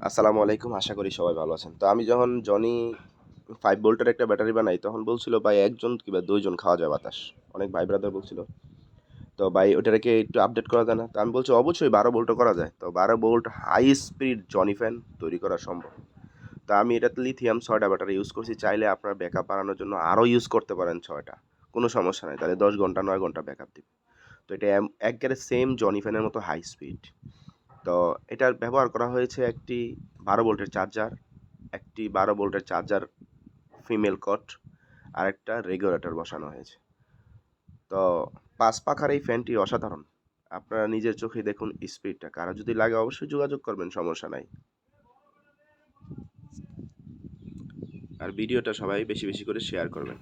আসসালামু আলাইকুম, আশা করি সবাই ভালো আছেন। তো আমি যখন জনি 5 ভোল্টের একটা ব্যাটারি বানাই তখন বলছিল ভাই ১ জন কিংবা ২ জন খাওয়া যায় বাতাস। অনেক ভাই ব্রাদার বলছিল। তো ভাই ওটাকে একটু আপডেট করা যায় না? তো আমি বলছি অবশ্যই ১২ ভোল্টও করা যায়। তো ১২ ভোল্ট হাই স্পিড জনি ফ্যান তৈরি করা সম্ভব। তো আমি এটাতে লিথিয়াম ৬ টা ব্যাটারি ইউজ করছি। চাইলে আপনার ব্যাকআপ বাড়ানোর জন্য আরও ইউজ করতে পারেন ৬ টা। কোনো সমস্যা নাই। তাহলে ১০ ঘন্টা ৯ ঘন্টা ব্যাকআপ দিবে। তো এটা একবারে সেম জনি ফ্যানের মতো হাই স্পিড। তো এটার ব্যবহার করা হয়েছে একটি ১২ ভোল্টের চার্জার, একটি ১২ ভোল্টের চার্জার ফিমেল কট, আরেকটা রেগুলেটর বসানো হয়েছে। তো ৫ পাখার এই ফ্যানটি অসাধারণ। আপনারা নিজের চোখেই দেখুন স্পিডটা। কারো যদি লাগে অবশ্যই যোগাযোগ করবেন, সমস্যা নাই। আর ভিডিওটা সবাই বেশি বেশি করে শেয়ার করবেন।